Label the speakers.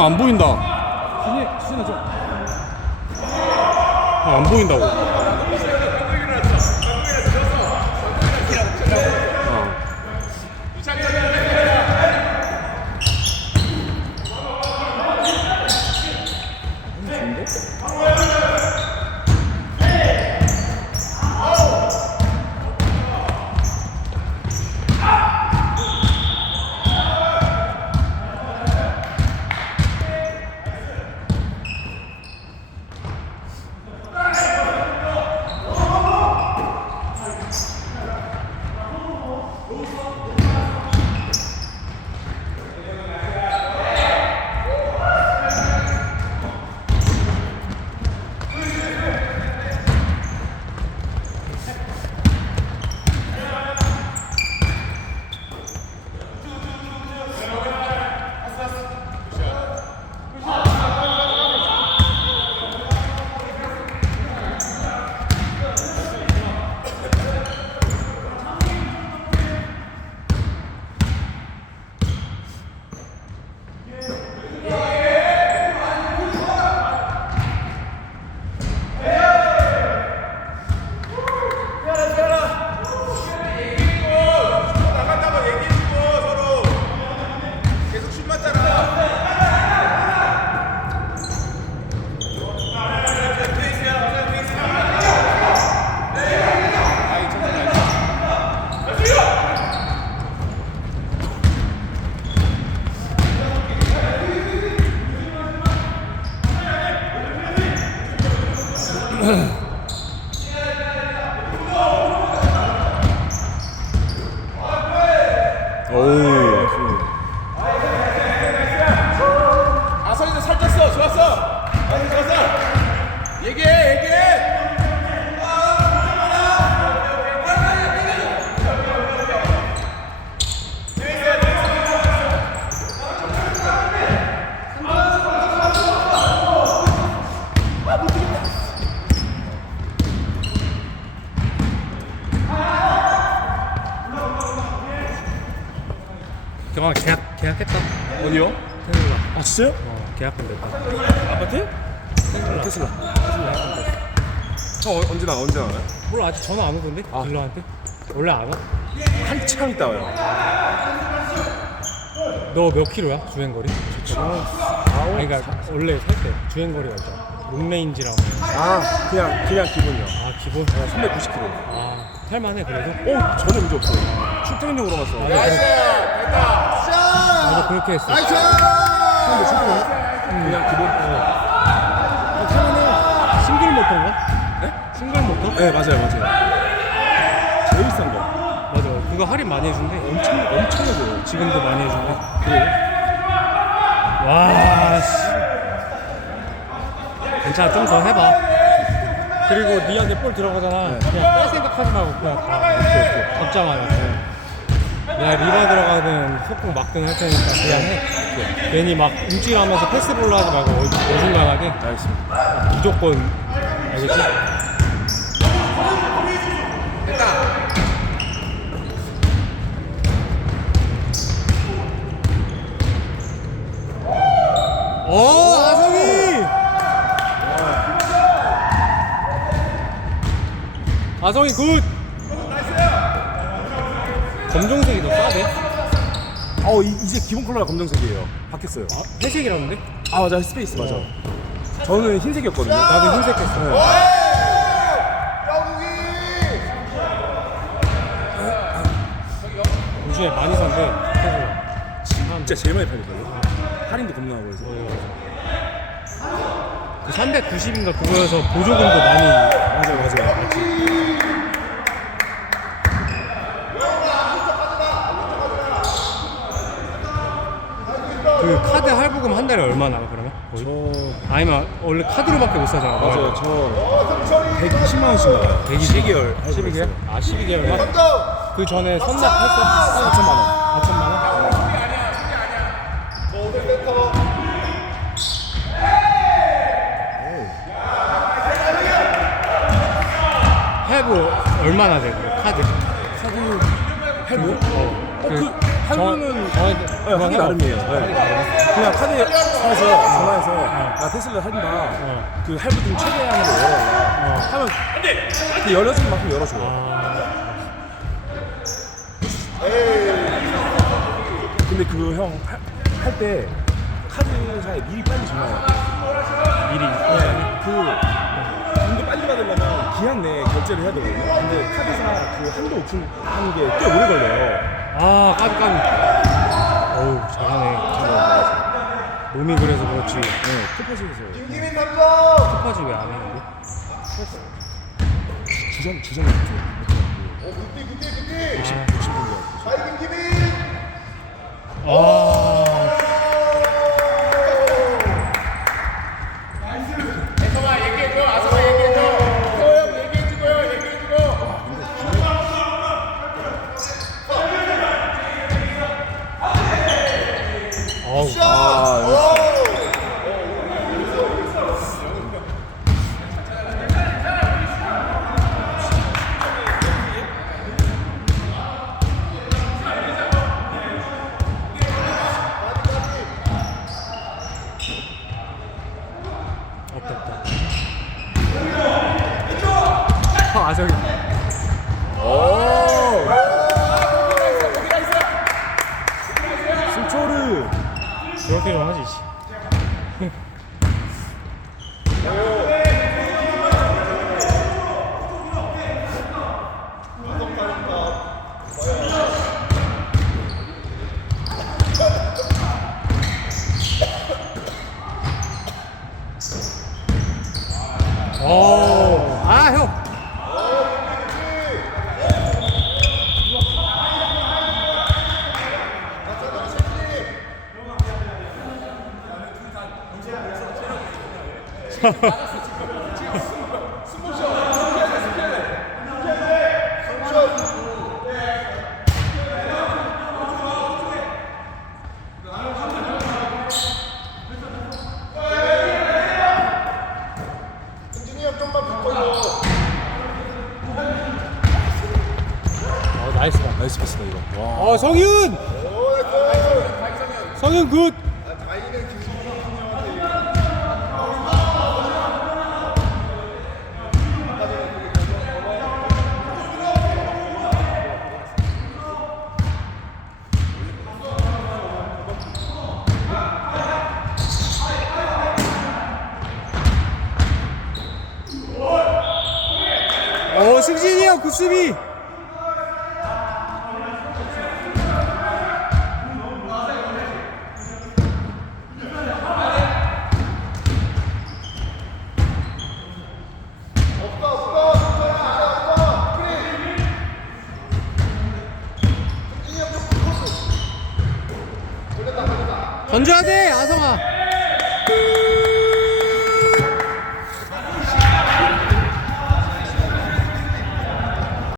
Speaker 1: 형안 보인다. 형안 보인다고. 어. 오우.
Speaker 2: 아 서인이 살쪘어 좋았어 아니 좋았어 얘기해 얘기해
Speaker 1: 경아 계약 계약했다.
Speaker 3: 어디요?
Speaker 1: 테슬라.
Speaker 3: 아 진짜요?
Speaker 1: 어 계약금 됐다.
Speaker 3: 아파트? 테슬라 형 어, 언제 나가 언제 나가요?
Speaker 1: 몰라 아직 전화 안 오던데?
Speaker 3: 아.
Speaker 1: 딜러한테? 원래 안 와?
Speaker 3: 한참 있다 와요
Speaker 1: 너 몇 킬로야 주행 거리? 아니 그러니까 원래 살 때 주행 거리가 있잖아. 롱레인지랑
Speaker 3: 아 그냥 그냥 기본이요
Speaker 1: 아 기본
Speaker 3: 390km
Speaker 1: 아 탈만해 그래도?
Speaker 3: 어 전혀 문제 없어요 출퇴근용으로 갔어
Speaker 1: 나도, 그렇, 나 도 그렇게 했어.
Speaker 3: 근데 출퇴근 그냥 기본
Speaker 1: 어. 싱글 모터인가?
Speaker 3: 네?
Speaker 1: 싱글 모터?
Speaker 3: 네 맞아요 맞아요 제일 싼 거
Speaker 1: 맞아. 그거 할인 많이 해준대.
Speaker 3: 엄청 엄청 해줘요
Speaker 1: 지금도 많이 해준대.
Speaker 3: 그래요?
Speaker 1: 와 씨. 괜찮아 좀 더 해봐. 그리고 니한테 볼 들어가잖아. 그냥 뺄 생각하지 말고 그냥 가. 잡자마자. 내가 리바 들어가든 속공 막든 할 테니까 그냥 해. 괜히 막 움찔하면서 패스볼로 하지 말고 어- 어중간하게.
Speaker 3: 알겠습니다.
Speaker 1: 무조건. 알겠지? 오 아성이! 아성이 굿 검정색이 더 싸대?
Speaker 3: 어 이, 이제 기본 컬러가 검정색이에요. 바뀌었어요.
Speaker 1: 아, 회색이라는데?
Speaker 3: 아 맞아. 스페이스. 맞아. 저는 흰색이었거든요.
Speaker 1: 나도 흰색 했어. 요즘에 많이 산대. 테슬라
Speaker 3: 진짜 제일 많이 팔릴걸요. 할인도 겁나 하고 해서
Speaker 1: 그 390인가 그거여서 보조금도 많이
Speaker 3: 맞아요
Speaker 1: 그 카드 할부금 한 달에 얼마 나가 그러면? 거의?
Speaker 3: 저
Speaker 1: 아니면 원래 카드로밖에 못 사잖아
Speaker 3: 맞아요 저 120만 원씩 나가요
Speaker 1: 120개월
Speaker 3: 12개월
Speaker 1: 12개월? 아 12개월만? 그 전에 선납했어?
Speaker 3: 4천만 원
Speaker 1: 4천만 원? 할부 얼마나 돼? 카드
Speaker 3: 카드?
Speaker 1: 어,
Speaker 3: 어,
Speaker 1: 그,
Speaker 3: 그 할부는
Speaker 1: 정한-
Speaker 3: 네, 하기. 나름이에요. 네. 그냥 카드사에서 전화해서 나 테슬라 한다.
Speaker 1: 어.
Speaker 3: 그 할부 등 최대한으로 열어라. 하면 그 열어주는 만큼 열어줘요.
Speaker 1: 아,
Speaker 3: 근데 그 형 할 때 카드사에 미리 빨리 전화해요.
Speaker 1: 미리.
Speaker 3: 네. 그 돈도 빨리 받으려면 기한 내에 결제를 해야 되거든요. 근데 카드사 그 한도 오픈하는 게 꽤 오래 걸려요.
Speaker 1: 아, 까비, 까비. 어우, 잘하네. 몸이 그래서 그렇지.
Speaker 3: 네, 토파시에서
Speaker 2: 김기민 3점.
Speaker 1: 톱하지 왜안 해, 근데?
Speaker 3: 주전 주전이
Speaker 2: 좀오 굿디 굿디 굿디.
Speaker 3: 60 60 정도.
Speaker 2: 아이 김기민.
Speaker 1: 아,
Speaker 2: 아성아 얘기해줘. 아성아 얘기해줘. 형 얘기해주고요. 얘기해주고.
Speaker 1: 어우.
Speaker 3: 아,
Speaker 1: 없다, 없다. 아, 저기.
Speaker 3: 승초르
Speaker 1: 그렇게 좀 하지, 씨. 오, 아, 형.
Speaker 2: 승진이 형 좀만 붙어줘.
Speaker 1: 어, 나이스다.
Speaker 3: 나이스 패스다 이거. 와.
Speaker 1: 어, 성윤! 성윤 굿!
Speaker 2: 다이는 김승진 형한테
Speaker 1: 어, 승진이 형 굿수비! 던져야 돼, 아성아!